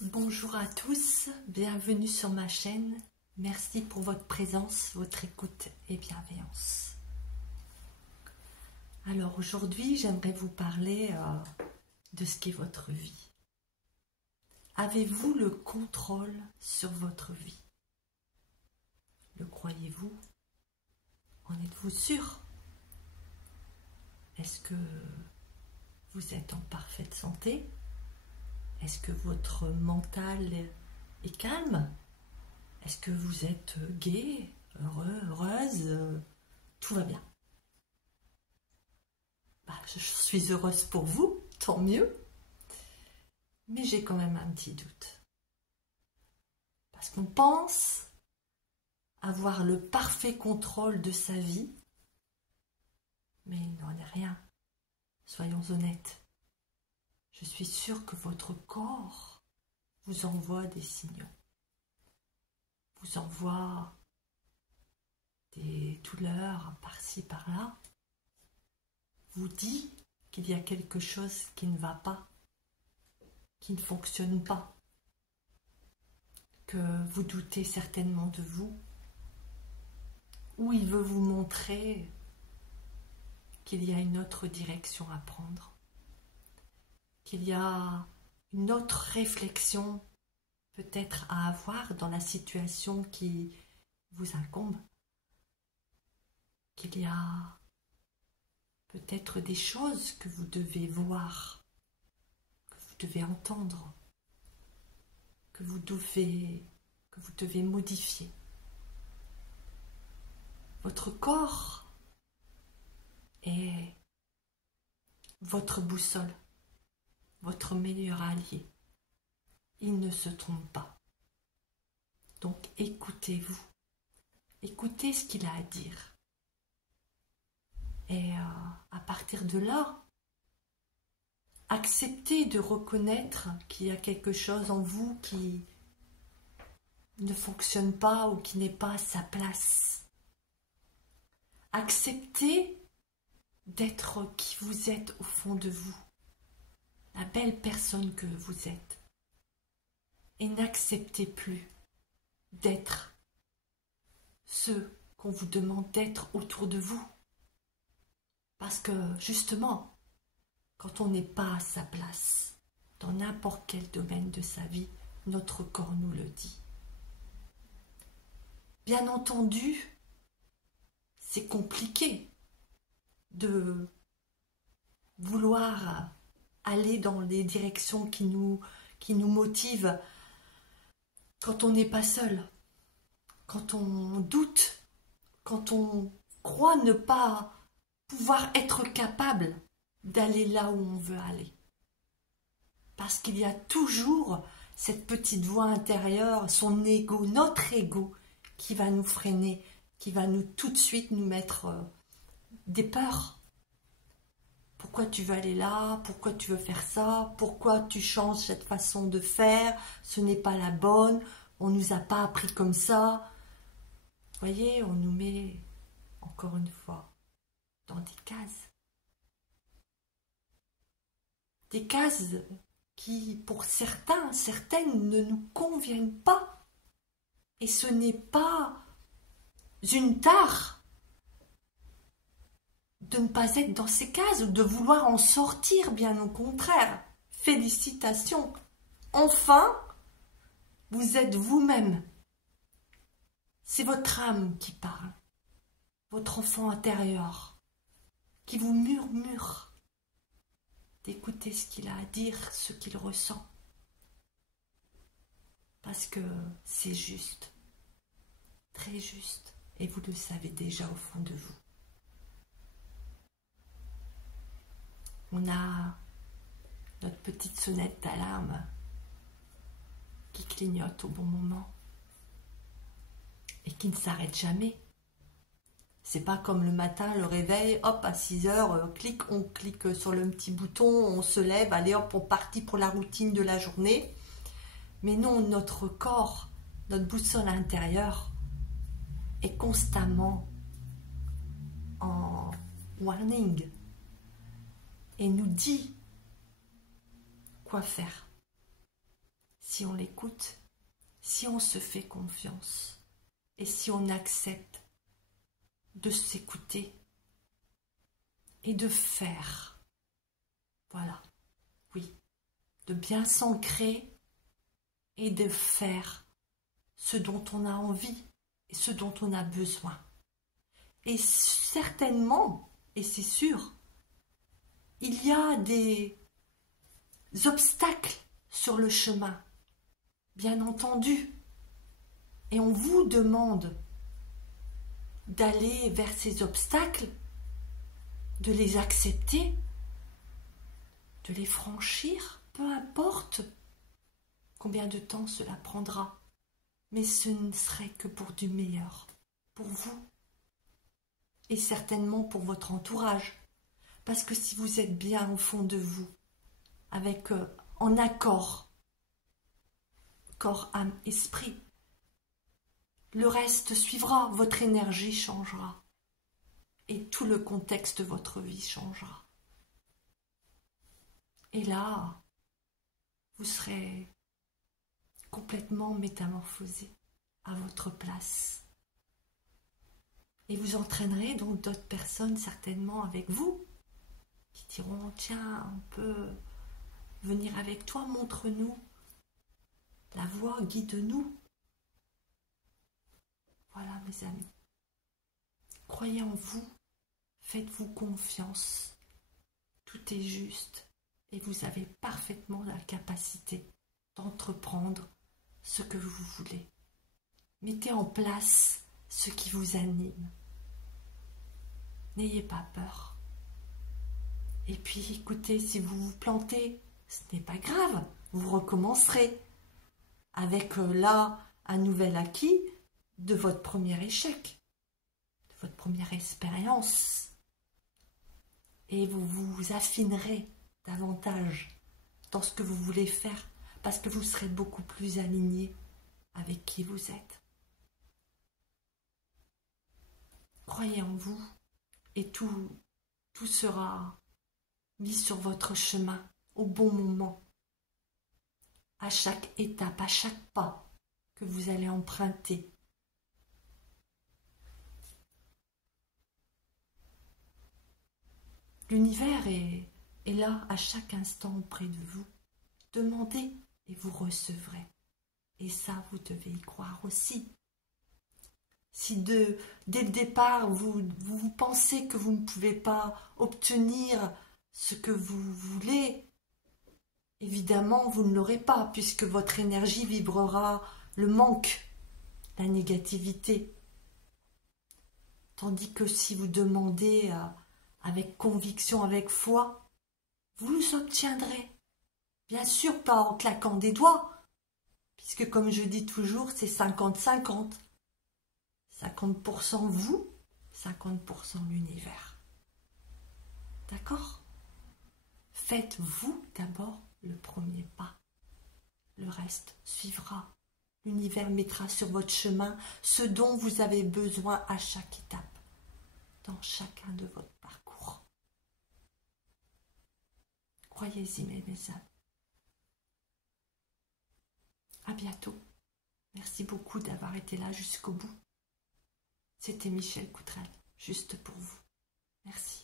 Bonjour à tous, bienvenue sur ma chaîne. Merci pour votre présence, votre écoute et bienveillance. Alors aujourd'hui, j'aimerais vous parler de ce qu'est votre vie. Avez-vous le contrôle sur votre vie? Le croyez-vous? En êtes-vous sûr? Est-ce que vous êtes en parfaite santé? Est-ce que votre mental est calme? Est-ce que vous êtes gai, heureux, heureuse? Tout va bien. Je suis heureuse pour vous, tant mieux. Mais j'ai quand même un petit doute. Parce qu'on pense avoir le parfait contrôle de sa vie, mais il n'en est rien. Soyons honnêtes. Je suis sûre que votre corps vous envoie des signaux, vous envoie des douleurs par-ci, par-là, vous dit qu'il y a quelque chose qui ne va pas, qui ne fonctionne pas, que vous doutez certainement de vous, ou il veut vous montrer qu'il y a une autre direction à prendre, qu'il y a une autre réflexion peut-être à avoir dans la situation qui vous incombe, qu'il y a peut-être des choses que vous devez voir, que vous devez entendre, que vous devez modifier. Votre corps est votre boussole, votre meilleur allié. Il ne se trompe pas. Donc écoutez-vous. Écoutez ce qu'il a à dire. Et à partir de là, acceptez de reconnaître qu'il y a quelque chose en vous qui ne fonctionne pas ou qui n'est pas à sa place. Acceptez d'être qui vous êtes au fond de vous, la belle personne que vous êtes. Et n'acceptez plus d'être ceux qu'on vous demande d'être autour de vous. Parce que justement, quand on n'est pas à sa place, dans n'importe quel domaine de sa vie, notre corps nous le dit. Bien entendu, c'est compliqué de vouloir aller dans les directions qui nous motivent quand on n'est pas seul, quand on doute, quand on croit ne pas pouvoir être capable d'aller là où on veut aller. Parce qu'il y a toujours cette petite voix intérieure, son ego, notre ego, qui va nous freiner, qui va tout de suite nous mettre des peurs. Pourquoi tu veux aller là? Pourquoi tu veux faire ça? Pourquoi tu changes cette façon de faire? Ce n'est pas la bonne. On ne nous a pas appris comme ça. Vous voyez, on nous met, encore une fois, dans des cases. Des cases qui, pour certaines, ne nous conviennent pas. Et ce n'est pas une tare de ne pas être dans ces cases ou de vouloir en sortir, bien au contraire. Félicitations. Enfin, vous êtes vous-même. C'est votre âme qui parle, votre enfant intérieur, qui vous murmure d'écouter ce qu'il a à dire, ce qu'il ressent. Parce que c'est juste, très juste, et vous le savez déjà au fond de vous. On a notre petite sonnette d'alarme qui clignote au bon moment et qui ne s'arrête jamais. C'est pas comme le matin, le réveil, hop, à 6 heures, on clique sur le petit bouton, on se lève, allez hop, on partit pour la routine de la journée. Mais non, notre corps, notre boussole intérieure est constamment en warning et nous dit quoi faire. si on l'écoute, si on se fait confiance et si on accepte de s'écouter et de faire. Voilà, oui, de bien s'ancrer et de faire ce dont on a envie et ce dont on a besoin. Et certainement, et c'est sûr, il y a des obstacles sur le chemin, bien entendu. Et on vous demande d'aller vers ces obstacles, de les accepter, de les franchir, peu importe combien de temps cela prendra. Mais ce ne serait que pour du meilleur, pour vous. Et certainement pour votre entourage. Parce que si vous êtes bien au fond de vous, avec en accord, corps, âme, esprit, le reste suivra, votre énergie changera. Et tout le contexte de votre vie changera. Et là, vous serez complètement métamorphosé à votre place. Et vous entraînerez donc d'autres personnes certainement avec vous qui diront tiens, on peut venir avec toi, montre-nous la voie, guide-nous. Voilà mes amis, croyez en vous, faites-vous confiance, tout est juste et vous avez parfaitement la capacité d'entreprendre ce que vous voulez. Mettez en place ce qui vous anime. N'ayez pas peur. Et puis écoutez, si vous vous plantez, ce n'est pas grave, vous recommencerez avec là un nouvel acquis de votre premier échec, de votre première expérience. Et vous vous affinerez davantage dans ce que vous voulez faire parce que vous serez beaucoup plus aligné avec qui vous êtes. Croyez en vous et tout sera mis sur votre chemin au bon moment, à chaque étape, à chaque pas que vous allez emprunter. L'univers est là à chaque instant auprès de vous. Demandez et vous recevrez. Et ça, vous devez y croire aussi. Si dès le départ, vous pensez que vous ne pouvez pas obtenir ce que vous voulez, évidemment, vous ne l'aurez pas, puisque votre énergie vibrera le manque, la négativité. Tandis que si vous demandez avec conviction, avec foi, vous l'obtiendrez. Bien sûr, pas en claquant des doigts, puisque comme je dis toujours, c'est 50-50. 50% vous, 50% l'univers. D'accord ? Faites-vous d'abord le premier pas. Le reste suivra. L'univers mettra sur votre chemin ce dont vous avez besoin à chaque étape, dans chacun de votre parcours. Croyez-y, mes amis. À bientôt. Merci beaucoup d'avoir été là jusqu'au bout. C'était Michel Coutrel, juste pour vous. Merci.